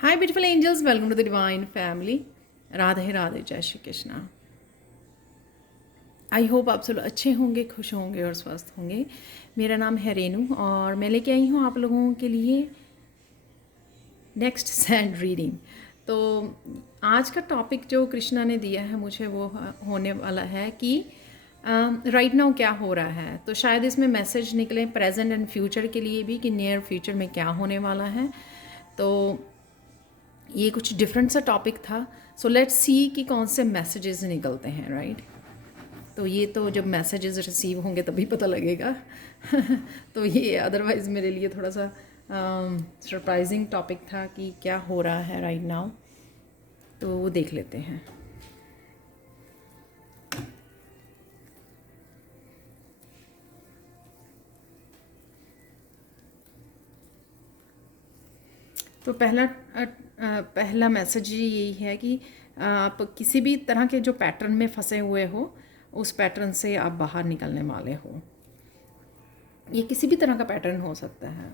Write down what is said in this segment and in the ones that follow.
Hi beautiful angels, welcome to the divine family. Radhe Radhe, जय Shri Krishna. I hope आप सब अच्छे होंगे, खुश होंगे और स्वस्थ होंगे। मेरा नाम है रेनू और मैं लेके आई हूँ आप लोगों के लिए नेक्स्ट सैंड रीडिंग। तो आज का टॉपिक जो कृष्णा ने दिया है मुझे वो होने वाला है कि राइट नाउ क्या हो रहा है। तो शायद इसमें मैसेज निकले प्रेजेंट एंड फ्यूचर के लिए भी कि नियर फ्यूचर में क्या होने वाला है। तो ये कुछ डिफरेंट सा टॉपिक था। सो लेट्स सी कि कौन से मैसेजेस निकलते हैं, राइट। तो ये तो जब मैसेजेस रिसीव होंगे तभी पता लगेगा। तो ये अदरवाइज़ मेरे लिए थोड़ा सा सरप्राइजिंग टॉपिक था कि क्या हो रहा है राइट नाउ। तो वो देख लेते हैं। तो पहला मैसेज यही है कि आप किसी भी तरह के जो पैटर्न में फंसे हुए हो उस पैटर्न से आप बाहर निकलने वाले हो। ये किसी भी तरह का पैटर्न हो सकता है।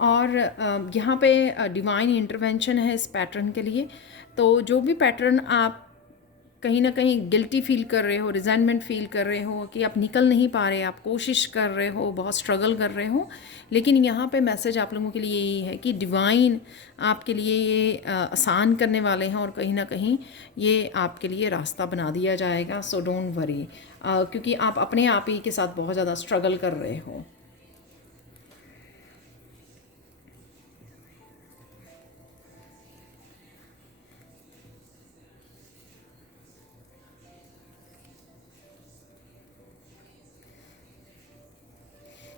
और यहाँ पे डिवाइन इंटरवेंशन है इस पैटर्न के लिए। तो जो भी पैटर्न आप कहीं ना कहीं गिल्टी फील कर रहे हो, रिजेंटमेंट फील कर रहे हो कि आप निकल नहीं पा रहे, आप कोशिश कर रहे हो, बहुत स्ट्रगल कर रहे हो, लेकिन यहाँ पे मैसेज आप लोगों के लिए यही है कि डिवाइन आपके लिए ये आसान करने वाले हैं और कहीं ना कहीं ये आपके लिए रास्ता बना दिया जाएगा। सो डोंट वरी, क्योंकि आप अपने आप ही के साथ बहुत ज़्यादा स्ट्रगल कर रहे हो।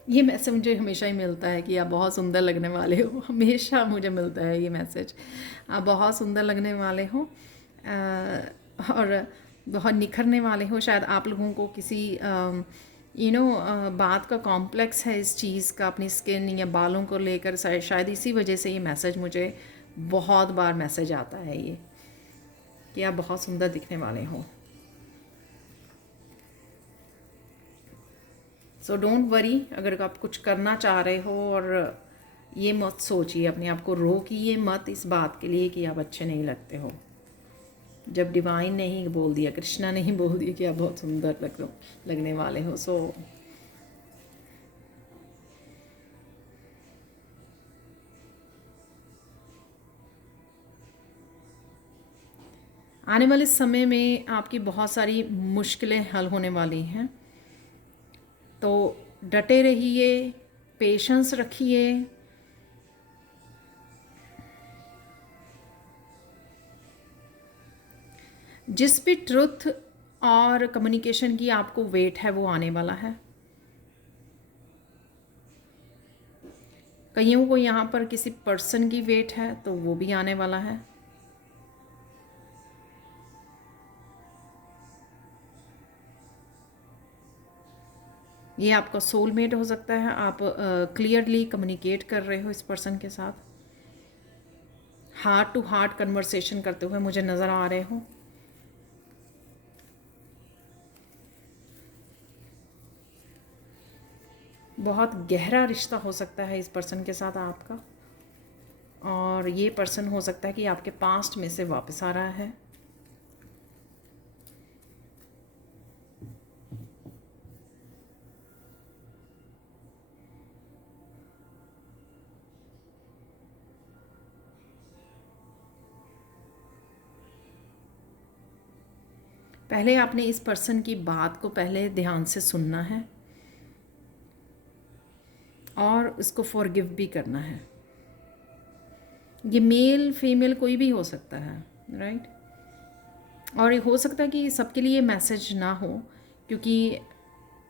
ये मैसेज मुझे हमेशा ही मिलता है कि आप बहुत सुंदर लगने वाले हो। हमेशा मुझे मिलता है ये मैसेज, आप बहुत सुंदर लगने वाले हो और बहुत निखरने वाले हो। शायद आप लोगों को किसी बात का कॉम्प्लेक्स है इस चीज़ का, अपनी स्किन या बालों को लेकर। शायद इसी वजह से ये मैसेज मुझे बहुत बार मैसेज आता है ये कि आप बहुत सुंदर दिखने वाले हो। सो डोंट वरी, अगर आप कुछ करना चाह रहे हो और ये मत सोचिए, अपने आप को रोकिए मत इस बात के लिए कि आप अच्छे नहीं लगते हो। जब डिवाइन ने ही बोल दिया, कृष्णा ने ही बोल दिया कि आप बहुत सुंदर लगने वाले हो। सो आने वाले समय में आपकी बहुत सारी मुश्किलें हल होने वाली हैं। तो डटे रहिए, पेशेंस रखिए। जिस भी ट्रुथ और कम्युनिकेशन की आपको वेट है वो आने वाला है। कईयों को यहाँ पर किसी पर्सन की वेट है तो वो भी आने वाला है। ये आपका सोलमेट हो सकता है। आप क्लियरली कम्युनिकेट कर रहे हो इस पर्सन के साथ, हार्ट टू हार्ट कन्वर्सेशन करते हुए मुझे नज़र आ रहे हो। बहुत गहरा रिश्ता हो सकता है इस पर्सन के साथ आपका, और ये पर्सन हो सकता है कि आपके पास्ट में से वापस आ रहा है। पहले आपने इस पर्सन की बात को पहले ध्यान से सुनना है और उसको फॉरगिव भी करना है। ये मेल फीमेल कोई भी हो सकता है, राइट। और ये हो सकता है कि सबके लिए मैसेज ना हो, क्योंकि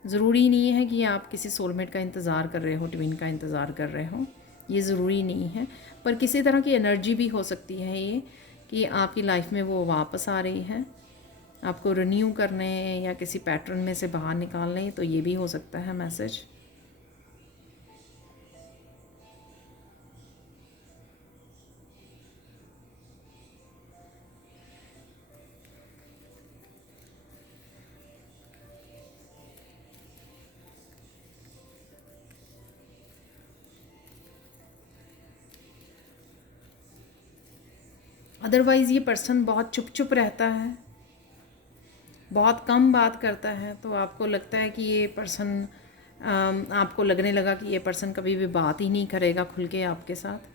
ज़रूरी नहीं है कि आप किसी सोलमेट का इंतज़ार कर रहे हो, ट्विन का इंतज़ार कर रहे हो। ये ज़रूरी नहीं है, पर किसी तरह की एनर्जी भी हो सकती है ये कि आपकी लाइफ में वो वापस आ रही है, आपको रिन्यू करने या किसी पैटर्न में से बाहर निकालने। तो ये भी हो सकता है मैसेज। अदरवाइज़ ये पर्सन बहुत चुप चुप रहता है, बहुत कम बात करता है, तो आपको लगता है कि ये पर्सन, आपको लगने लगा कि ये पर्सन कभी भी बात ही नहीं करेगा खुल के आपके साथ।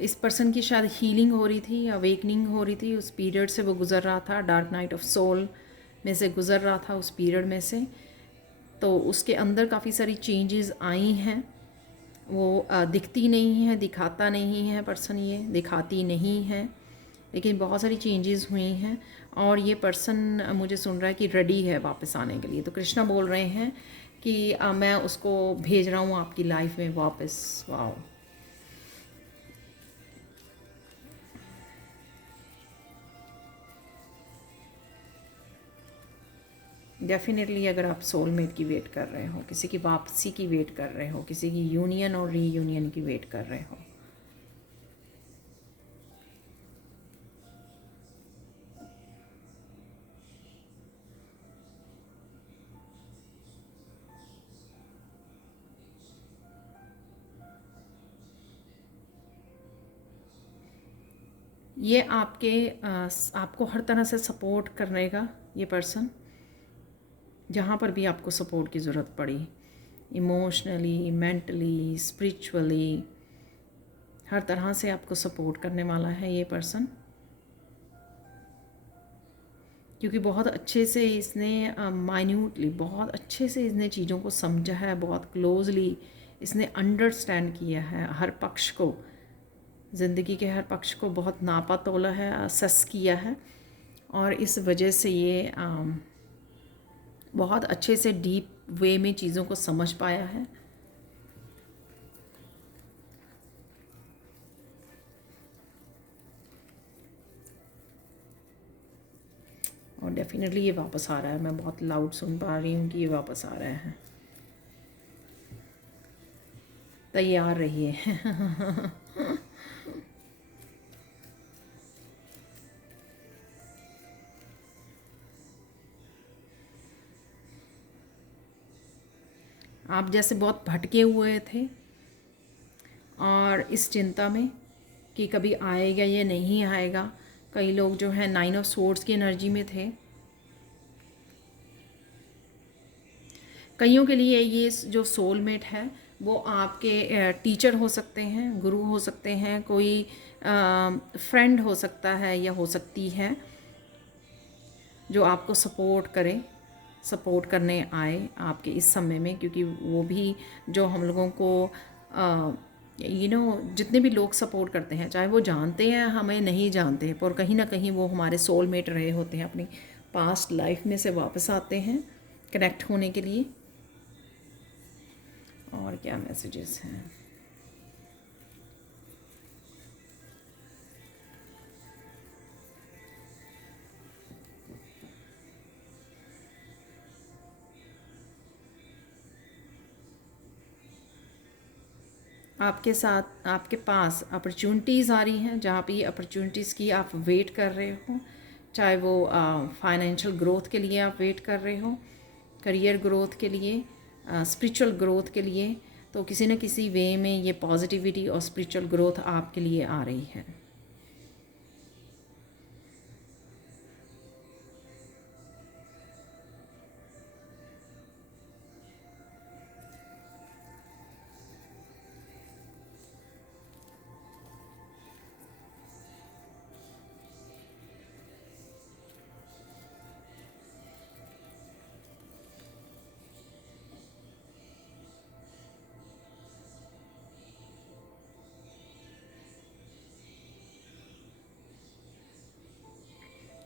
इस पर्सन की शायद हीलिंग हो रही थी, अवेकनिंग हो रही थी, उस पीरियड से वो गुज़र रहा था, डार्क नाइट ऑफ सोल में से गुज़र रहा था उस पीरियड में से। तो उसके अंदर काफ़ी सारी चेंजेस आई हैं। वो दिखती नहीं है, दिखाता नहीं है पर्सन, ये दिखाती नहीं है, लेकिन बहुत सारी चेंजेस हुई हैं। और ये पर्सन मुझे सुन रहा है कि रेडी है वापस आने के लिए। तो कृष्णा बोल रहे हैं कि मैं उसको भेज रहा हूँ आपकी लाइफ में वापस। वाओ। डेफिनेटली अगर आप सोलमेट की वेट कर रहे हो, किसी की वापसी की वेट कर रहे हो, किसी की यूनियन और रीयूनियन की वेट कर रहे हो, ये आपको हर तरह से सपोर्ट करेगा ये पर्सन। जहाँ पर भी आपको सपोर्ट की ज़रूरत पड़ी, इमोशनली, मेंटली, स्पिरिचुअली, हर तरह से आपको सपोर्ट करने वाला है ये पर्सन। क्योंकि बहुत अच्छे से इसने माइन्यूटली, बहुत अच्छे से इसने चीज़ों को समझा है, बहुत क्लोजली इसने अंडरस्टैंड किया है हर पक्ष को, ज़िंदगी के हर पक्ष को बहुत नापा तोला है, असेस किया है। और इस वजह से ये बहुत अच्छे से डीप वे में चीज़ों को समझ पाया है। और डेफिनेटली ये वापस आ रहा है। मैं बहुत लाउड सुन पा रही हूँ कि ये वापस आ रहे हैं। तैयार रहिए। आप जैसे बहुत भटके हुए थे और इस चिंता में कि कभी आएगा या नहीं आएगा। कई लोग जो है 9 ऑफ सोर्ड्स की एनर्जी में थे। कईयों के लिए ये जो सोलमेट है वो आपके टीचर हो सकते हैं, गुरु हो सकते हैं, कोई फ्रेंड हो सकता है या हो सकती है जो आपको सपोर्ट करे, सपोर्ट करने आए आपके इस समय में। क्योंकि वो भी जो हम लोगों को जितने भी लोग सपोर्ट करते हैं, चाहे वो जानते हैं हमें नहीं जानते हैं, पर कहीं ना कहीं वो हमारे सोलमेट रहे होते हैं, अपनी पास्ट लाइफ में से वापस आते हैं कनेक्ट होने के लिए। और क्या मैसेजेस हैं? आपके साथ, आपके पास अपॉर्चुनिटीज़ आ रही हैं, जहाँ पे ये अपॉर्चुनिटीज़ की आप वेट कर रहे हो। चाहे वो फाइनेंशियल ग्रोथ के लिए आप वेट कर रहे हो, करियर ग्रोथ के लिए, स्पिरिचुअल ग्रोथ के लिए। तो किसी न किसी वे में ये पॉजिटिविटी और स्पिरिचुअल ग्रोथ आपके लिए आ रही है।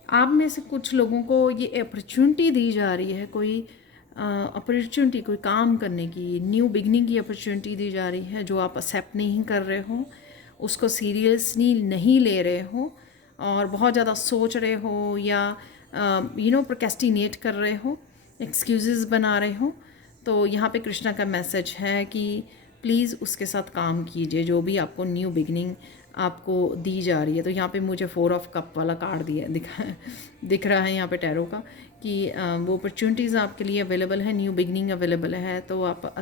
आप में से कुछ लोगों को ये अपॉर्चुनिटी दी जा रही है, कोई अपॉर्चुनिटी, कोई काम करने की, न्यू बिगनिंग की अपॉर्चुनिटी दी जा रही है, जो आप एक्सेप्ट नहीं कर रहे हो, उसको सीरियसली नहीं ले रहे हो और बहुत ज़्यादा सोच रहे हो या प्रोक्रेस्टिनेट कर रहे हो, एक्सक्यूज़ेस बना रहे हो। तो यहाँ पे कृष्णा का मैसेज है कि प्लीज़ उसके साथ काम कीजिए, जो भी आपको न्यू बिगनिंग आपको दी जा रही है। तो यहाँ पे मुझे 4 ऑफ कप वाला कार्ड दिख रहा है यहाँ पे टैरो का, कि वो अपॉर्चुनिटीज़ आपके लिए अवेलेबल है, न्यू बिगनिंग अवेलेबल है, तो आप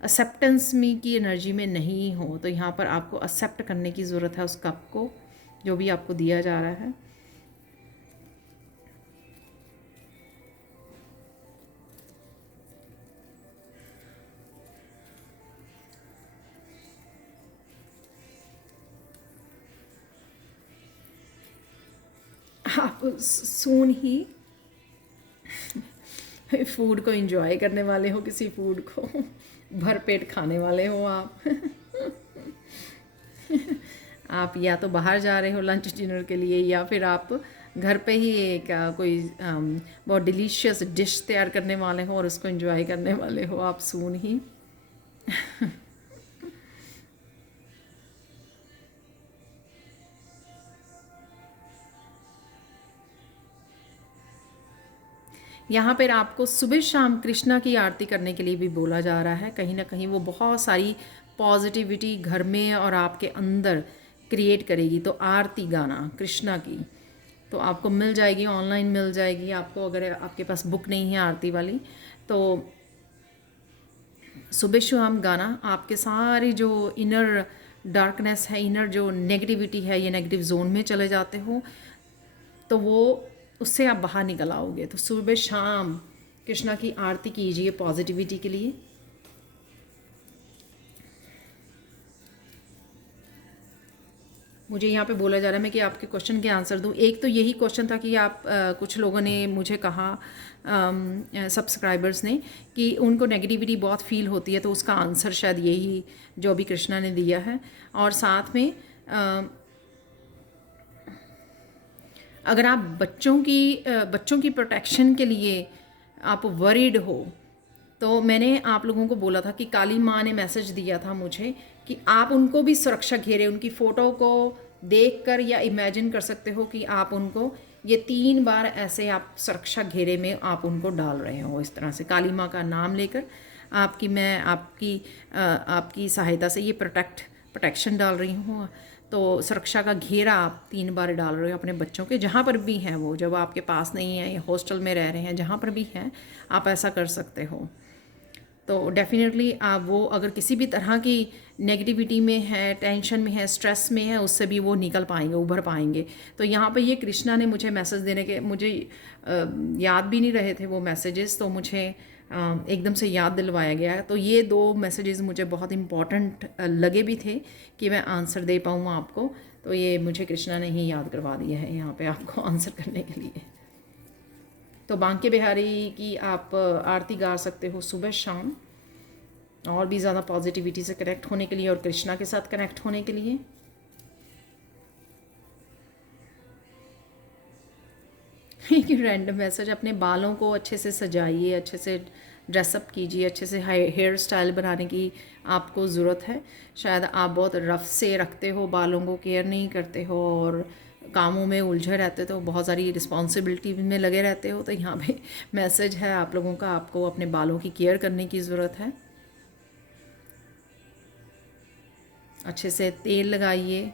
एक्सेप्टेंस में की एनर्जी में नहीं हो, तो यहाँ पर आपको एक्सेप्ट करने की ज़रूरत है उस कप को जो भी आपको दिया जा रहा है। आप सून ही फूड को एंजॉय करने वाले हो, किसी फूड को भर पेट खाने वाले हो आप। आप या तो बाहर जा रहे हो लंच डिनर के लिए, या फिर आप घर पे ही एक कोई बहुत डिलीशियस डिश तैयार करने वाले हो और उसको एंजॉय करने वाले हो आप सून ही। यहाँ पर आपको सुबह शाम कृष्णा की आरती करने के लिए भी बोला जा रहा है। कहीं ना कहीं वो बहुत सारी पॉजिटिविटी घर में और आपके अंदर क्रिएट करेगी। तो आरती गाना कृष्णा की तो आपको मिल जाएगी, ऑनलाइन मिल जाएगी आपको, अगर आपके पास बुक नहीं है आरती वाली। तो सुबह शाम गाना आपके सारी जो इनर डार्कनेस है, इनर जो नेगेटिविटी है, ये नेगेटिव जोन में चले जाते हो तो वो उससे आप बाहर निकल आओगे। तो सुबह शाम कृष्णा की आरती कीजिए पॉजिटिविटी के लिए। मुझे यहाँ पे बोला जा रहा है मैं कि आपके क्वेश्चन के आंसर दूँ। एक तो यही क्वेश्चन था कि आप कुछ लोगों ने मुझे कहा, सब्सक्राइबर्स ने, कि उनको नेगेटिविटी बहुत फील होती है, तो उसका आंसर शायद यही जो अभी कृष्णा ने दिया है। और साथ में अगर आप बच्चों की प्रोटेक्शन के लिए आप वरीड हो, तो मैंने आप लोगों को बोला था कि काली माँ ने मैसेज दिया था मुझे कि आप उनको भी सुरक्षा घेरे, उनकी फ़ोटो को देखकर या इमेजिन कर सकते हो कि आप उनको ये 3 बार ऐसे आप सुरक्षा घेरे में आप उनको डाल रहे हो, इस तरह से काली माँ का नाम लेकर मैं आपकी सहायता से ये प्रोटेक्शन डाल रही हूँ। तो सुरक्षा का घेरा आप 3 बार डाल रहे हो अपने बच्चों के, जहाँ पर भी हैं वो, जब आपके पास नहीं है या हॉस्टल में रह रहे हैं, जहाँ पर भी हैं आप ऐसा कर सकते हो। तो डेफिनेटली आप वो अगर किसी भी तरह की नेगेटिविटी में है, टेंशन में है, स्ट्रेस में है, उससे भी वो निकल पाएंगे, उभर पाएंगे। तो यहाँ पे ये कृष्णा ने मुझे मैसेज देने के, मुझे याद भी नहीं रहे थे वो मैसेजेस, तो मुझे एकदम से याद दिलवाया गया। तो ये 2 मैसेजेस मुझे बहुत इम्पॉर्टेंट लगे भी थे कि मैं आंसर दे पाऊँ आपको। तो ये मुझे कृष्णा ने ही याद करवा दिया है यहाँ पे आपको आंसर करने के लिए। तो बांके बिहारी की आप आरती गा सकते हो सुबह शाम, और भी ज़्यादा पॉजिटिविटी से कनेक्ट होने के लिए और कृष्णा के साथ कनेक्ट होने के लिए। एक रैंडम मैसेज, अपने बालों को अच्छे से सजाइए, अच्छे से ड्रेसअप कीजिए, अच्छे से हेयर स्टाइल बनाने की आपको ज़रूरत है। शायद आप बहुत रफ से रखते हो बालों को, केयर नहीं करते हो और कामों में उलझे रहते हो, तो बहुत सारी रिस्पॉन्सिबिलिटी में लगे रहते हो। तो यहाँ पे मैसेज है आप लोगों का, आपको अपने बालों की केयर करने की ज़रूरत है। अच्छे से तेल लगाइए।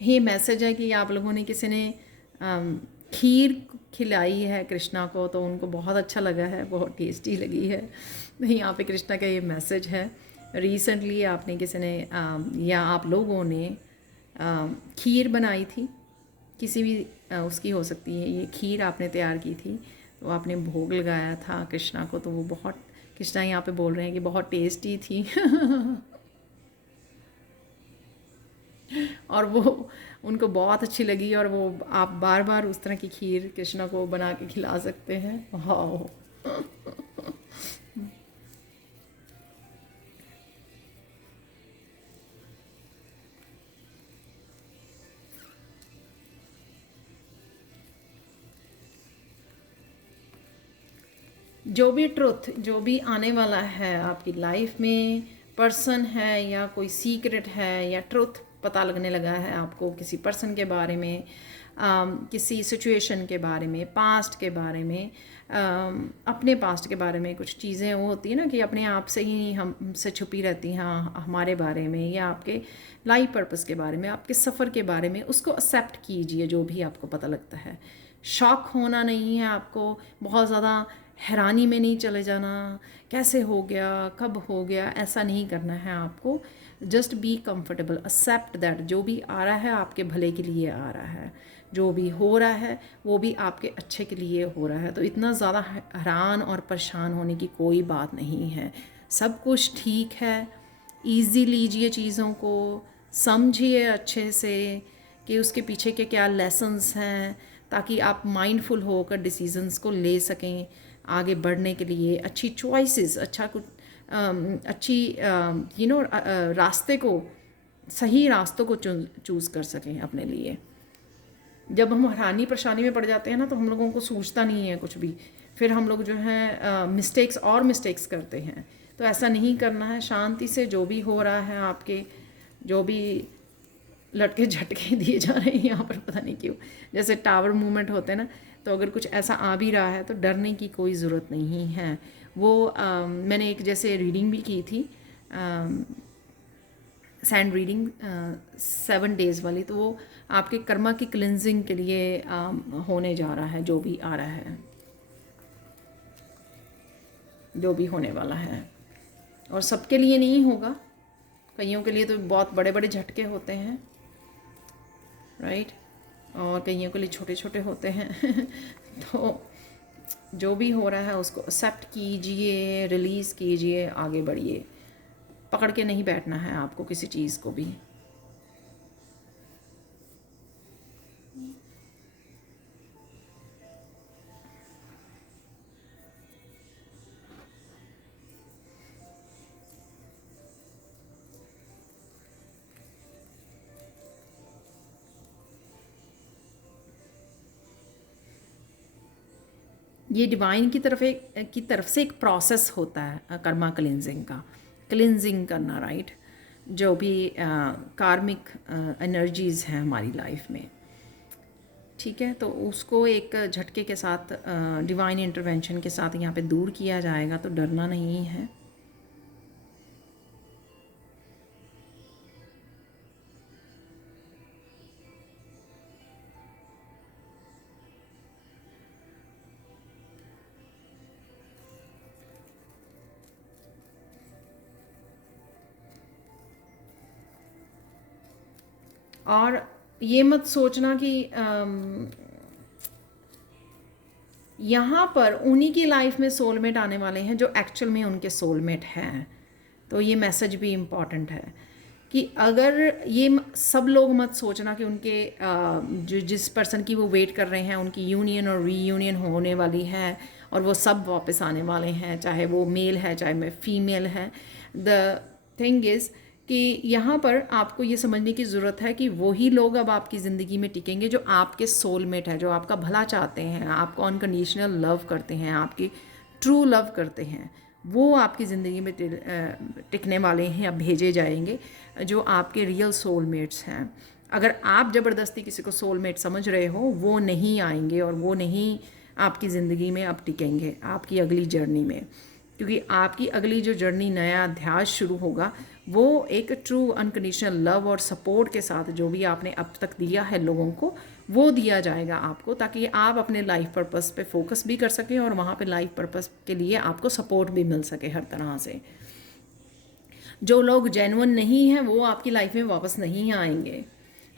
ये मैसेज है कि आप लोगों ने किसी ने खीर खिलाई है कृष्णा को, तो उनको बहुत अच्छा लगा है, बहुत टेस्टी लगी है। तो यहाँ पे कृष्णा का ये मैसेज है। रिसेंटली आपने किसी ने या आप लोगों ने खीर बनाई थी, किसी भी उसकी हो सकती है, ये खीर आपने तैयार की थी, तो आपने भोग लगाया था कृष्णा को। तो वो बहुत, कृष्णा यहाँ पे बोल रहे हैं कि बहुत टेस्टी थी। और वो उनको बहुत अच्छी लगी, और वो आप बार बार उस तरह की खीर कृष्णा को बना के खिला सकते हैं। हाँ। जो भी ट्रुथ, जो भी आने वाला है आपकी लाइफ में, पर्सन है या कोई सीक्रेट है या ट्रुथ पता लगने लगा है आपको किसी पर्सन के बारे में, किसी सिचुएशन के बारे में, पास्ट के बारे में, अपने पास्ट के बारे में, कुछ चीज़ें वो होती है ना कि अपने आप से ही हमसे छुपी रहती हैं हमारे बारे में, या आपके लाइफ पर्पस के बारे में, आपके सफ़र के बारे में, उसको एक्सेप्ट कीजिए जो भी आपको पता लगता है। शॉक होना नहीं है आपको, बहुत ज़्यादा हैरानी में नहीं चले जाना, कैसे हो गया, कब हो गया, ऐसा नहीं करना है आपको। Just be comfortable, accept that जो भी आ रहा है आपके भले के लिए आ रहा है, जो भी हो रहा है वो भी आपके अच्छे के लिए हो रहा है। तो इतना ज़्यादा हैरान और परेशान होने की कोई बात नहीं है, सब कुछ ठीक है। ईजी लीजिए चीज़ों को, समझिए अच्छे से कि उसके पीछे के क्या लेसन्स हैं, ताकि आप माइंडफुल होकर डिसीजंस को ले सकें आगे बढ़ने के लिए। अच्छी चॉइसेस, अच्छा कुछ अच्छी रास्ते को, सही रास्तों को चूज़ कर सकें अपने लिए। जब हम हैरानी परेशानी में पड़ जाते हैं ना, तो हम लोगों को सूझता नहीं है कुछ भी, फिर हम लोग जो है मिस्टेक्स करते हैं। तो ऐसा नहीं करना है, शांति से जो भी हो रहा है आपके, जो भी लटके झटके दिए जा रहे हैं यहाँ पर, पता नहीं क्यों, जैसे टावर मूवमेंट होते हैं ना, तो अगर कुछ ऐसा आ भी रहा है तो डरने की कोई ज़रूरत नहीं है। वो मैंने एक जैसे रीडिंग भी की थी, सैंड रीडिंग 7 डेज़ वाली, तो वो आपके कर्मा की क्लिनजिंग के लिए होने जा रहा है, जो भी आ रहा है, जो भी होने वाला है। और सबके लिए नहीं होगा, कईयों के लिए तो बहुत बड़े बड़े झटके होते हैं, राइट, और कईयों के लिए छोटे छोटे होते हैं। तो जो भी हो रहा है उसको एक्सेप्ट कीजिए, रिलीज़ कीजिए, आगे बढ़िए। पकड़ के नहीं बैठना है आपको किसी चीज़ को भी। ये डिवाइन की तरफ से एक प्रोसेस होता है कर्मा क्लिनजिंग का, क्लिनजिंग करना, राइट। जो भी कार्मिक एनर्जीज़ हैं हमारी लाइफ में, ठीक है, तो उसको एक झटके के साथ, डिवाइन इंटरवेंशन के साथ यहाँ पे दूर किया जाएगा। तो डरना नहीं है। और ये मत सोचना कि यहाँ पर उन्हीं की लाइफ में सोलमेट आने वाले हैं जो एक्चुअल में उनके सोलमेट हैं। तो ये मैसेज भी इम्पॉर्टेंट है कि अगर ये सब लोग मत सोचना कि उनके जो जिस पर्सन की वो वेट कर रहे हैं उनकी यूनियन और रीयूनियन होने वाली है और वो सब वापस आने वाले हैं, चाहे वो मेल है चाहे फीमेल है। द थिंग इज़ कि यहाँ पर आपको ये समझने की ज़रूरत है कि वही लोग अब आपकी ज़िंदगी में टिकेंगे जो आपके सोलमेट है, जो आपका भला चाहते हैं, आपको अनकंडीशनल लव करते हैं, आपकी ट्रू लव करते हैं। वो आपकी ज़िंदगी में टिकने वाले हैं या भेजे जाएंगे, जो आपके रियल सोलमेट्स हैं। अगर आप ज़बरदस्ती किसी को सोलमेट समझ रहे हो, वो नहीं आएंगे और वो नहीं आपकी ज़िंदगी में अब टिकेंगे आपकी अगली जर्नी में। क्योंकि आपकी अगली जो जर्नी, नया अध्याय शुरू होगा, वो एक ट्रू अनकंडीशनल लव और सपोर्ट के साथ जो भी आपने अब तक दिया है लोगों को, वो दिया जाएगा आपको, ताकि आप अपने लाइफ पर्पस पे फोकस भी कर सकें और वहाँ पे लाइफ पर्पस के लिए आपको सपोर्ट भी मिल सके हर तरह से। जो लोग जेन्युइन नहीं हैं वो आपकी लाइफ में वापस नहीं आएंगे।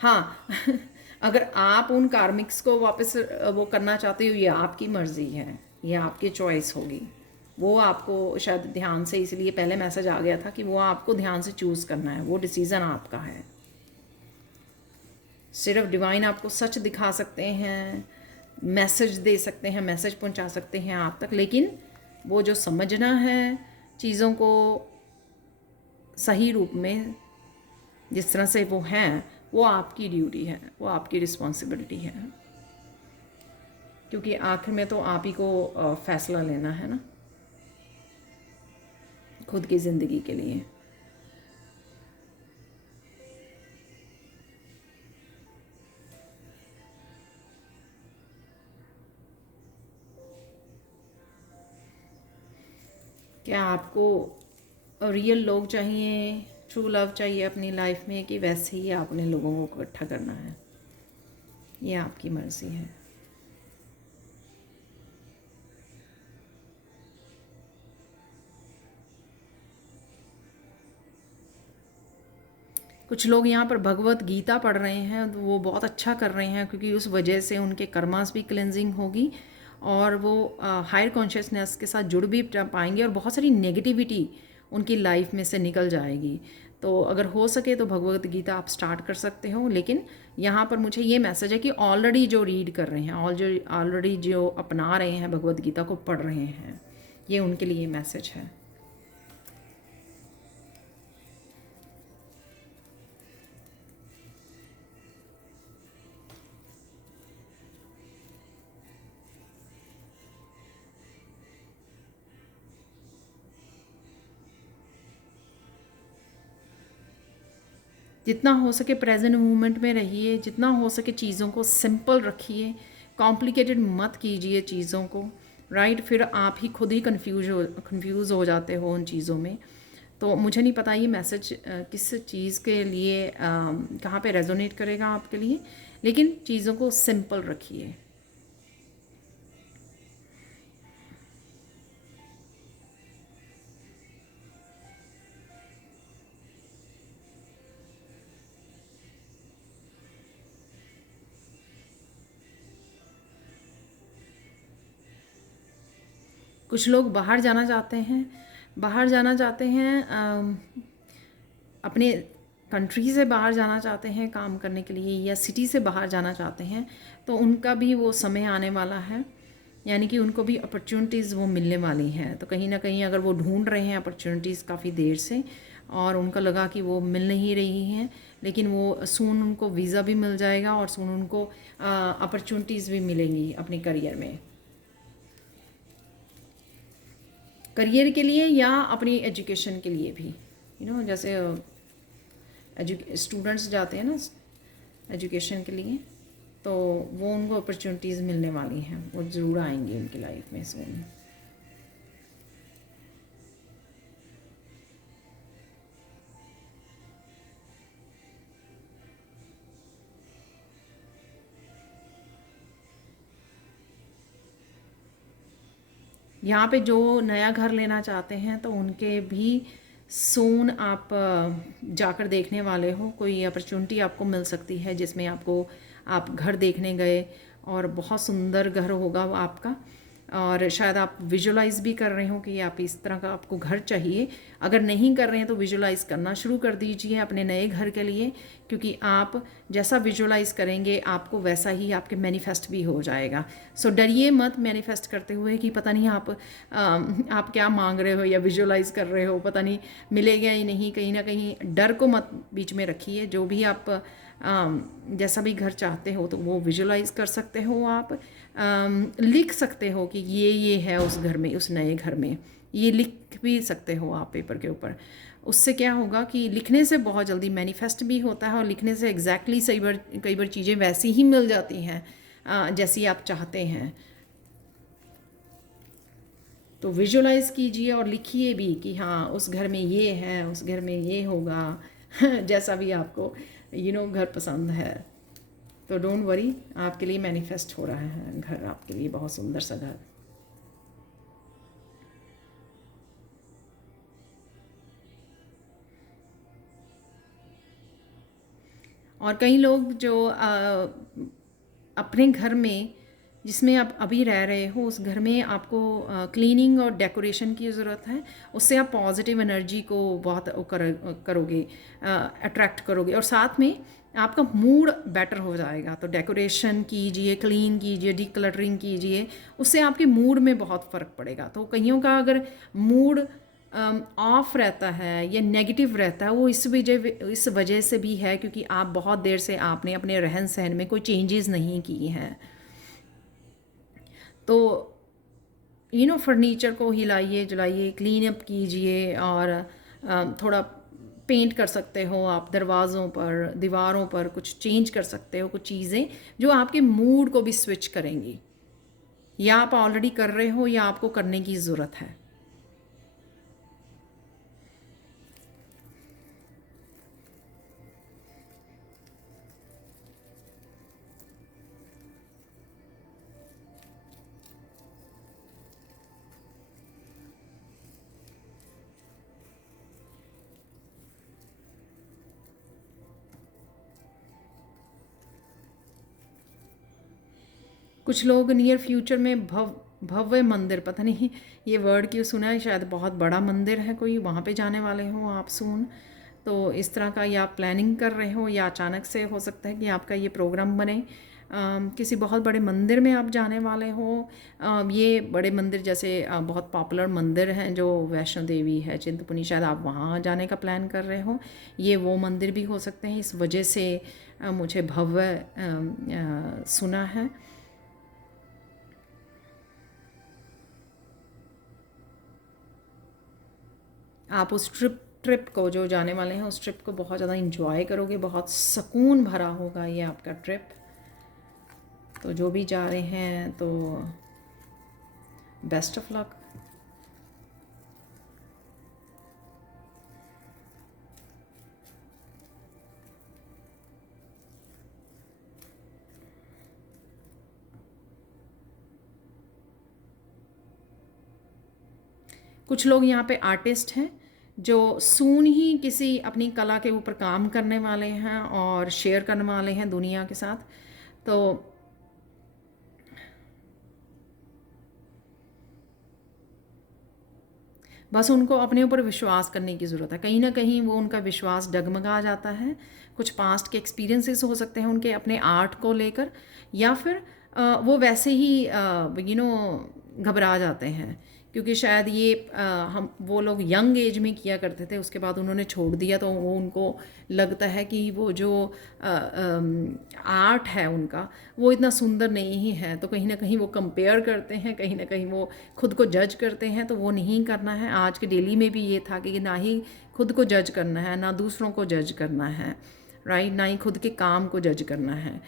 हाँ अगर आप उन कार्मिक्स को वापस वो करना चाहते हो, ये आपकी मर्ज़ी है, ये आपकी चॉइस होगी। वो आपको शायद ध्यान से, इसलिए पहले मैसेज आ गया था कि वो आपको ध्यान से चूज़ करना है, वो डिसीज़न आपका है। सिर्फ डिवाइन आपको सच दिखा सकते हैं, मैसेज दे सकते हैं, मैसेज पहुंचा सकते हैं आप तक, लेकिन वो जो समझना है चीज़ों को सही रूप में, जिस तरह से वो हैं, वो आपकी ड्यूटी है, वो आपकी रिस्पॉन्सिबिलिटी है। क्योंकि आखिर में तो आप ही को फ़ैसला लेना है ना। खुद की ज़िंदगी के लिए। क्या आपको रियल लोग चाहिए, ट्रू लव चाहिए अपनी लाइफ में, कि वैसे ही आपने लोगों को इकट्ठा करना है? ये आपकी मर्ज़ी है। कुछ लोग यहाँ पर भगवत गीता पढ़ रहे हैं, तो वो बहुत अच्छा कर रहे हैं, क्योंकि उस वजह से उनके कर्मास भी क्लेंजिंग होगी और वो हायर कॉन्शियसनेस के साथ जुड़ भी पाएंगे और बहुत सारी नेगेटिविटी उनकी लाइफ में से निकल जाएगी। तो अगर हो सके तो भगवत गीता आप स्टार्ट कर सकते हो। लेकिन यहाँ पर मुझे ये मैसेज है कि ऑलरेडी जो रीड कर रहे हैं, ऑलरेडी जो अपना रहे हैं, भगवत गीता को पढ़ रहे हैं, ये उनके लिए मैसेज है। जितना हो सके प्रेजेंट मोमेंट में रहिए, जितना हो सके चीज़ों को सिंपल रखिए, कॉम्प्लिकेटेड मत कीजिए चीज़ों को, राइट? फिर आप ही खुद ही कंफ्यूज हो जाते हो उन चीज़ों में। तो मुझे नहीं पता ये मैसेज किस चीज़ के लिए कहाँ पे रेजोनेट करेगा आपके लिए, लेकिन चीज़ों को सिंपल रखिए। कुछ लोग बाहर जाना चाहते हैं, बाहर जाना चाहते हैं, अपने कंट्री से बाहर जाना चाहते हैं काम करने के लिए, या सिटी से बाहर जाना चाहते हैं, तो उनका भी वो समय आने वाला है, यानी कि उनको भी अपॉर्चुनिटीज़ वो मिलने वाली हैं। तो कहीं ना कहीं अगर वो ढूंढ रहे हैं अपॉर्चुनिटीज़ काफ़ी देर से और उनको लगा कि वो मिल नहीं रही हैं, लेकिन वो सून उनको वीज़ा भी मिल जाएगा और सून उनको अपॉर्चुनिटीज़ भी मिलेंगी अपने करियर में, करियर के लिए या अपनी एजुकेशन के लिए भी। जैसे स्टूडेंट्स जाते हैं ना एजुकेशन के लिए, तो वो उनको अपॉर्चुनिटीज़ मिलने वाली हैं, वो ज़रूर आएंगी उनकी लाइफ में सून। यहाँ पे जो नया घर लेना चाहते हैं तो उनके भी सून आप जाकर देखने वाले हो, कोई अपॉर्चुनिटी आपको मिल सकती है जिसमें आप घर देखने गए और बहुत सुंदर घर होगा वो आपका, और शायद आप विजुलाइज़ भी कर रहे हो कि आप इस तरह का आपको घर चाहिए। अगर नहीं कर रहे हैं तो विजुलाइज़ करना शुरू कर दीजिए अपने नए घर के लिए, क्योंकि आप जैसा विजुलाइज़ करेंगे आपको वैसा ही आपके मैनिफेस्ट भी हो जाएगा। सो डरिए मत मैनिफेस्ट करते हुए कि पता नहीं आप क्या मांग रहे हो या विजुलाइज़ कर रहे हो, पता नहीं मिलेगा या नहीं। कहीं ना कहीं डर को मत बीच में रखिए। जो भी आप जैसा भी घर चाहते हो तो वो विजुलाइज़ कर सकते हो आप, लिख सकते हो कि ये है उस घर में, उस नए घर में, ये लिख भी सकते हो आप पेपर के ऊपर। उससे क्या होगा कि लिखने से बहुत जल्दी मैनिफेस्ट भी होता है और लिखने से एग्जैक्टली कई बार चीज़ें वैसी ही मिल जाती हैं जैसी आप चाहते हैं। तो विजुलाइज़ कीजिए और लिखिए भी कि हाँ उस घर में ये है, उस घर में ये होगा जैसा भी आपको घर पसंद है। तो डोंट वरी, आपके लिए मैनिफेस्ट हो रहा है घर, आपके लिए बहुत सुंदर सा घर। और कई लोग जो अपने घर में जिसमें आप अभी रह रहे हो उस घर में आपको क्लीनिंग और डेकोरेशन की ज़रूरत है। उससे आप पॉजिटिव एनर्जी को बहुत करोगे, अट्रैक्ट करोगे, और साथ में आपका मूड बेटर हो जाएगा। तो डेकोरेशन कीजिए, क्लीन कीजिए, डिक्लटरिंग कीजिए, उससे आपके मूड में बहुत फ़र्क पड़ेगा। तो कईयों का अगर मूड ऑफ रहता है या नेगेटिव रहता है, वो इस वजह से भी है क्योंकि आप बहुत देर से आपने अपने रहन सहन में कोई चेंजेस नहीं किए हैं। तो फर्नीचर को हिलाइए जुलाइए, क्लीन अप कीजिए और थोड़ा पेंट कर सकते हो आप दरवाज़ों पर, दीवारों पर कुछ चेंज कर सकते हो, कुछ चीज़ें जो आपके मूड को भी स्विच करेंगी, या आप ऑलरेडी कर रहे हो या आपको करने की ज़रूरत है। कुछ लोग नियर फ्यूचर में भव्य मंदिर, पता नहीं ये वर्ड क्यों सुना है, शायद बहुत बड़ा मंदिर है कोई, वहाँ पे जाने वाले हो आप सून। तो इस तरह का या आप प्लानिंग कर रहे हो या अचानक से हो सकता है कि आपका ये प्रोग्राम बने। किसी बहुत बड़े मंदिर में आप जाने वाले हो। ये बड़े मंदिर जैसे बहुत पॉपुलर मंदिर हैं जो वैष्णो देवी है, चिंतपूर्णी, शायद आप वहाँ जाने का प्लान कर रहे हो। ये वो मंदिर भी हो सकते हैं, इस वजह से मुझे भव्य सुना है। आप उस ट्रिप को जो जाने वाले हैं उस ट्रिप को बहुत ज़्यादा इंजॉय करोगे, बहुत सुकून भरा होगा ये आपका ट्रिप। तो जो भी जा रहे हैं तो बेस्ट ऑफ लक। कुछ लोग यहाँ पे आर्टिस्ट हैं जो सून ही किसी अपनी कला के ऊपर काम करने वाले हैं और शेयर करने वाले हैं दुनिया के साथ। तो बस उनको अपने ऊपर विश्वास करने की ज़रूरत है। कहीं ना कहीं वो उनका विश्वास डगमगा जाता है। कुछ पास्ट के एक्सपीरियंसेस हो सकते हैं उनके अपने आर्ट को लेकर, या फिर वो वैसे ही घबरा जाते हैं, क्योंकि शायद ये हम वो लोग यंग एज में किया करते थे, उसके बाद उन्होंने छोड़ दिया, तो वो उनको लगता है कि वो जो आर्ट है उनका वो इतना सुंदर नहीं है। तो कहीं ना कहीं वो कंपेयर करते हैं, कहीं ना कहीं वो खुद को जज करते हैं। तो वो नहीं करना है। आज के डेली में भी ये था कि ना ही खुद को जज करना है, ना दूसरों को जज करना है, राइट, ना ही खुद के काम को जज करना है।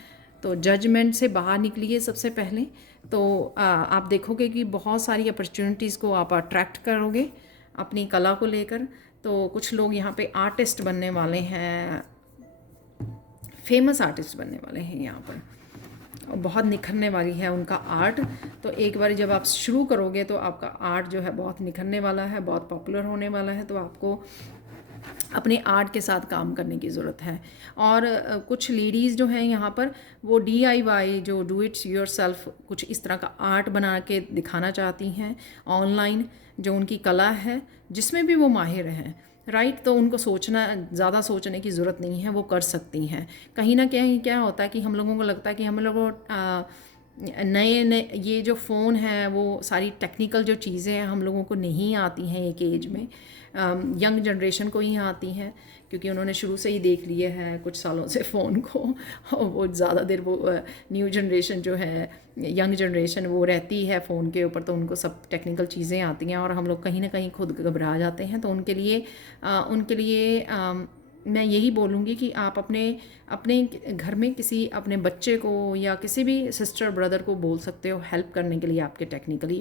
तो जजमेंट से बाहर निकलिए सबसे पहले। तो आप देखोगे कि बहुत सारी अपॉर्चुनिटीज़ को आप अट्रैक्ट करोगे अपनी कला को लेकर। तो कुछ लोग यहाँ पे आर्टिस्ट बनने वाले हैं, फेमस आर्टिस्ट बनने वाले हैं यहाँ पर, और बहुत निखरने वाली है उनका आर्ट। तो एक बार जब आप शुरू करोगे तो आपका आर्ट जो है बहुत निखरने वाला है, बहुत पॉपुलर होने वाला है। तो आपको अपने आर्ट के साथ काम करने की ज़रूरत है। और कुछ लेडीज़ जो हैं यहाँ पर वो DIY, जो डू इट्स योर सेल्फ, कुछ इस तरह का आर्ट बना के दिखाना चाहती हैं ऑनलाइन, जो उनकी कला है जिसमें भी वो माहिर हैं, राइट। तो उनको ज़्यादा सोचने की ज़रूरत नहीं है, वो कर सकती हैं। कहीं ना कहीं क्या होता है कि हम लोगों को लगता है कि हम लोगों नए नए ये जो फ़ोन है वो सारी टेक्निकल जो चीज़ें हैं हम लोगों को नहीं आती हैं एक एज में। यंग जनरेशन को ही आती हैं, क्योंकि उन्होंने शुरू से ही देख लिए है कुछ सालों से फ़ोन को। और वो ज़्यादा देर वो न्यू जनरेशन जो है, यंग जनरेशन, वो रहती है फ़ोन के ऊपर। तो उनको सब टेक्निकल चीज़ें आती हैं और हम लोग कहीं ना कहीं खुद घबरा जाते हैं। तो उनके लिए मैं यही बोलूँगी कि आप अपने अपने घर में किसी अपने बच्चे को या किसी भी सिस्टर ब्रदर को बोल सकते हो हेल्प करने के लिए आपके टेक्निकली,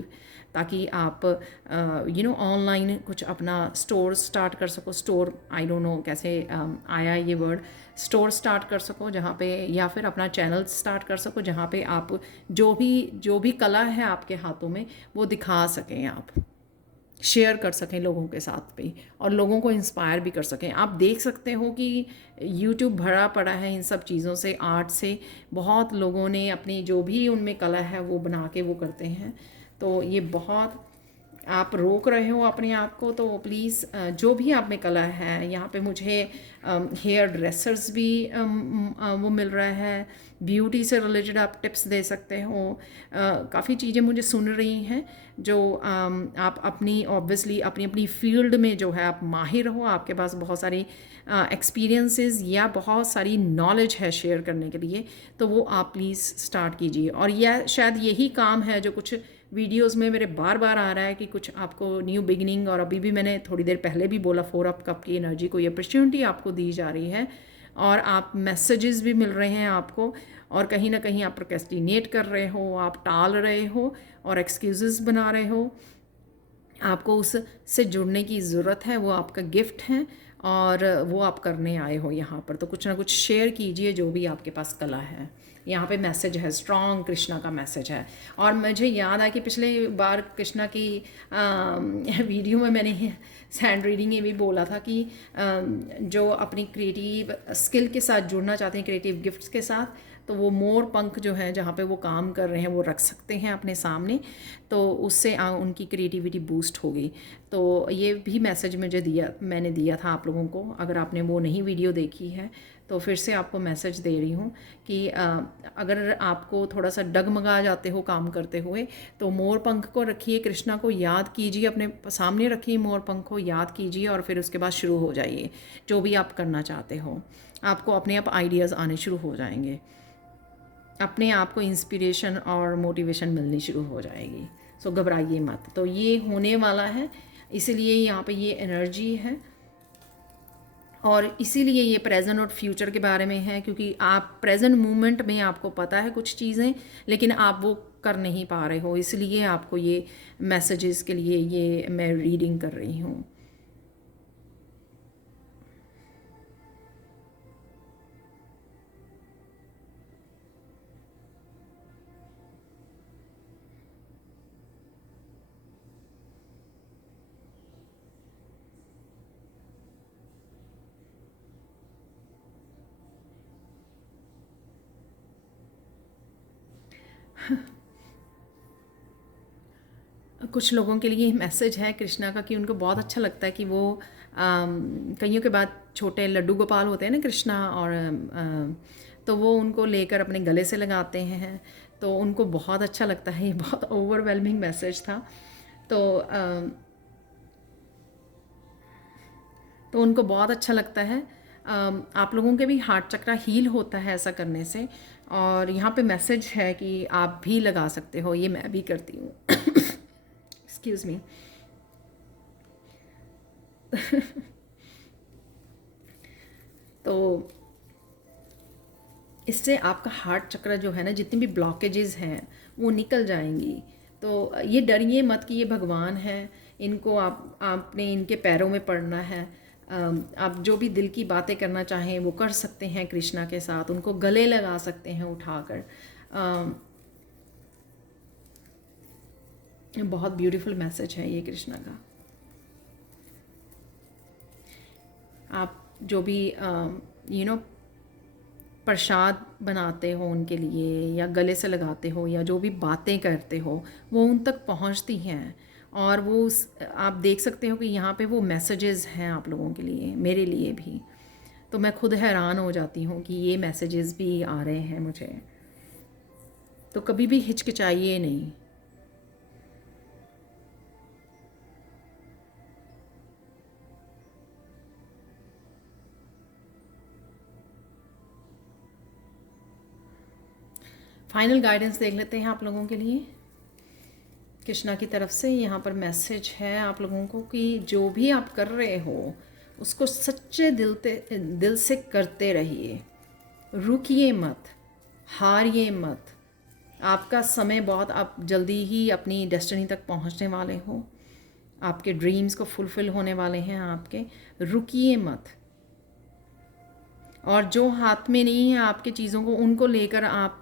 ताकि आप ऑनलाइन कुछ अपना स्टोर स्टार्ट कर सको। स्टोर, आई डोंट नो कैसे आया ये वर्ड, स्टोर स्टार्ट कर सको जहाँ पे, या फिर अपना चैनल स्टार्ट कर सको जहाँ पे आप जो भी कला है आपके हाथों में वो दिखा सकें, आप शेयर कर सकें लोगों के साथ पे, और लोगों को इंस्पायर भी कर सकें। आप देख सकते हो कि यूट्यूब भरा पड़ा है इन सब चीज़ों से, आर्ट से। बहुत लोगों ने अपनी जो भी उनमें कला है वो बना के वो करते हैं। तो ये बहुत, आप रोक रहे हो अपने आप को, तो प्लीज़ जो भी आप में कला है, यहाँ पे मुझे हेयर ड्रेसर्स भी वो मिल रहा है, ब्यूटी से रिलेटेड आप टिप्स दे सकते हो। काफ़ी चीज़ें मुझे सुन रही हैं जो आप अपनी ऑब्वियसली अपनी अपनी फील्ड में जो है आप माहिर हो, आपके पास बहुत सारी एक्सपीरियंसेस या बहुत सारी नॉलेज है शेयर करने के लिए। तो वो आप प्लीज़ स्टार्ट कीजिए। और यह शायद यही काम है जो कुछ वीडियोस में मेरे बार बार आ रहा है कि कुछ आपको न्यू बिगिनिंग, और अभी भी मैंने थोड़ी देर पहले भी बोला 4 ऑफ कप की एनर्जी, कोई अपॉर्चुनिटी आपको दी जा रही है और आप मैसेजेस भी मिल रहे हैं आपको, और कहीं ना कहीं आप प्रोक्रेस्टिनेट कर रहे हो, आप टाल रहे हो और एक्सक्यूज़ेस बना रहे हो। आपको उससे जुड़ने की ज़रूरत है, वो आपका गिफ्ट है और वो आप करने आए हो यहाँ पर। तो कुछ ना कुछ शेयर कीजिए जो भी आपके पास कला है। यहाँ पे मैसेज है, स्ट्रॉन्ग कृष्णा का मैसेज है। और मुझे याद है कि पिछले बार कृष्णा की वीडियो में मैंने सैंड रीडिंग में भी बोला था कि जो अपनी क्रिएटिव स्किल के साथ जुड़ना चाहते हैं, क्रिएटिव गिफ्ट्स के साथ, तो वो मोर पंख जो है जहाँ पे वो काम कर रहे हैं वो रख सकते हैं अपने सामने, तो उससे उनकी क्रिएटिविटी बूस्ट होगी। तो ये भी मैसेज मैंने दिया था आप लोगों को। अगर आपने वो नहीं वीडियो देखी है तो फिर से आपको मैसेज दे रही हूँ कि अगर आपको थोड़ा सा डगमगा जाते हो काम करते हुए, तो मोर पंख को रखिए, कृष्णा को याद कीजिए, अपने सामने रखिए, मोर पंख को याद कीजिए और फिर उसके बाद शुरू हो जाइए जो भी आप करना चाहते हो। आपको अपने आप आइडियाज़ आने शुरू हो जाएंगे, अपने आप को इंस्पिरेशन और मोटिवेशन मिलनी शुरू हो जाएगी। सो घबराइए मत। तो ये होने वाला है, इसीलिए यहाँ पे ये एनर्जी है और इसीलिए ये प्रेजेंट और फ्यूचर के बारे में है, क्योंकि आप प्रेजेंट मोमेंट में आपको पता है कुछ चीज़ें, लेकिन आप वो कर नहीं पा रहे हो, इसलिए आपको ये मैसेजेस के लिए ये मैं रीडिंग कर रही हूँ। कुछ लोगों के लिए मैसेज है कृष्णा का कि उनको बहुत अच्छा लगता है कि वो कईयों के बाद छोटे लड्डू गोपाल होते हैं ना कृष्णा, और तो वो उनको लेकर अपने गले से लगाते हैं, तो उनको बहुत अच्छा लगता है। ये बहुत ओवरवेलमिंग मैसेज था। तो तो उनको बहुत अच्छा लगता है। आप लोगों के भी हार्ट चक्रा हील होता है ऐसा करने से। और यहाँ पे मैसेज है कि आप भी लगा सकते हो, ये मैं भी करती हूँ। Excuse me. तो इससे आपका हार्ट चक्र जो है ना, जितनी भी ब्लॉकेजेस हैं वो निकल जाएंगी। तो ये डरिए मत कि ये भगवान है, इनको आपने इनके पैरों में पड़ना है। आप जो भी दिल की बातें करना चाहें वो कर सकते हैं कृष्णा के साथ, उनको गले लगा सकते हैं उठाकर। बहुत ब्यूटीफुल मैसेज है ये कृष्णा का। आप जो भी प्रसाद बनाते हो उनके लिए, या गले से लगाते हो, या जो भी बातें करते हो वो उन तक पहुंचती हैं। और वो आप देख सकते हो कि यहाँ पे वो मैसेजेस हैं आप लोगों के लिए, मेरे लिए भी। तो मैं खुद हैरान हो जाती हूँ कि ये मैसेजेस भी आ रहे हैं मुझे। तो कभी भी हिचकिचाइए नहीं। फाइनल गाइडेंस देख लेते हैं आप लोगों के लिए कृष्णा की तरफ से। यहाँ पर मैसेज है आप लोगों को कि जो भी आप कर रहे हो उसको सच्चे दिल से करते रहिए, रुकिए मत, हारिए मत। आपका समय बहुत, आप जल्दी ही अपनी डेस्टिनी तक पहुँचने वाले हो, आपके ड्रीम्स को फुलफ़िल होने वाले हैं आपके। रुकिए मत। और जो हाथ में नहीं है आपके चीज़ों को, उनको लेकर आप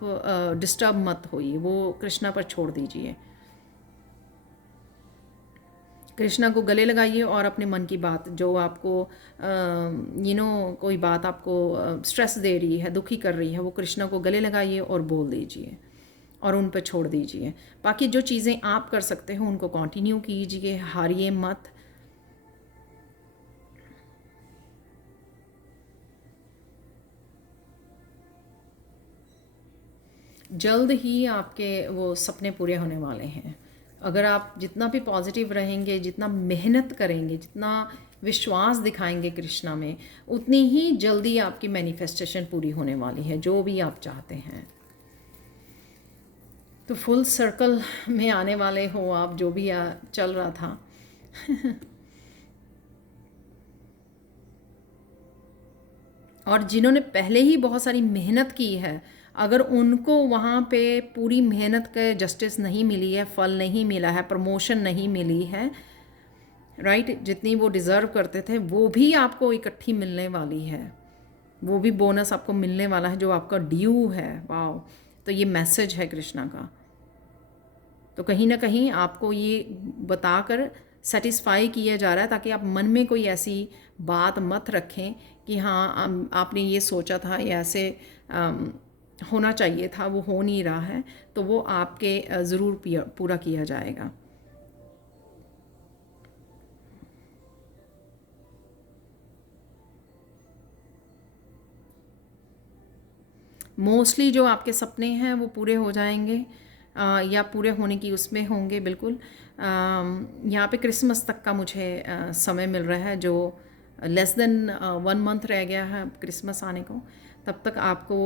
डिस्टर्ब मत होइए, वो कृष्णा पर छोड़ दीजिए। कृष्णा को गले लगाइए और अपने मन की बात, जो आपको कोई बात आपको स्ट्रेस दे रही है, दुखी कर रही है, वो कृष्णा को गले लगाइए और बोल दीजिए और उन पर छोड़ दीजिए। बाकी जो चीज़ें आप कर सकते हो उनको कंटिन्यू कीजिए, हारिए मत। जल्द ही आपके वो सपने पूरे होने वाले हैं। अगर आप जितना भी पॉजिटिव रहेंगे, जितना मेहनत करेंगे, जितना विश्वास दिखाएंगे कृष्णा में, उतनी ही जल्दी आपकी मैनिफेस्टेशन पूरी होने वाली है, जो भी आप चाहते हैं। तो फुल सर्कल में आने वाले हो आप, जो भी चल रहा था। और जिन्होंने पहले ही बहुत सारी मेहनत की है, अगर उनको वहाँ पे पूरी मेहनत के जस्टिस नहीं मिली है, फल नहीं मिला है, प्रमोशन नहीं मिली है, राइट, जितनी वो डिज़र्व करते थे, वो भी आपको इकट्ठी मिलने वाली है। वो भी बोनस आपको मिलने वाला है जो आपका ड्यू है। वाओ! तो ये मैसेज है कृष्णा का। तो कहीं ना कहीं आपको ये बताकर सेटिस्फाई किया जा रहा है, ताकि आप मन में कोई ऐसी बात मत रखें कि हाँ आपने ये सोचा था या ऐसे होना चाहिए था, वो हो नहीं रहा है, तो वो आपके ज़रूर पूरा किया जाएगा। मोस्टली जो आपके सपने हैं वो पूरे हो जाएंगे, या पूरे होने की उसमें होंगे बिल्कुल। यहाँ पे क्रिसमस तक का मुझे समय मिल रहा है, जो लेस देन 1 मंथ रह गया है क्रिसमस आने को। तब तक आपको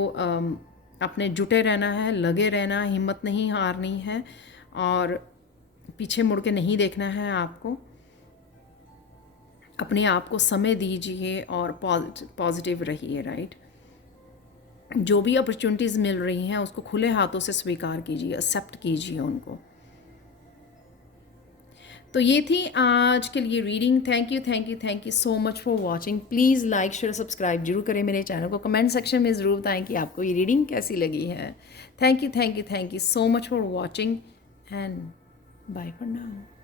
अपने जुटे रहना है, लगे रहना है, हिम्मत नहीं हारनी है, और पीछे मुड़ के नहीं देखना है आपको। अपने आप को समय दीजिए और पॉजिटिव रहिए, राइट। जो भी अपॉर्चुनिटीज़ मिल रही हैं उसको खुले हाथों से स्वीकार कीजिए, एक्सेप्ट कीजिए उनको। तो ये थी आज के लिए reading. Thank you so much for watching. Please like share subscribe जरूर करें मेरे चैनल को। कमेंट सेक्शन में ज़रूर बताएं कि आपको ये रीडिंग कैसी लगी है। Thank you so much for watching and bye for now.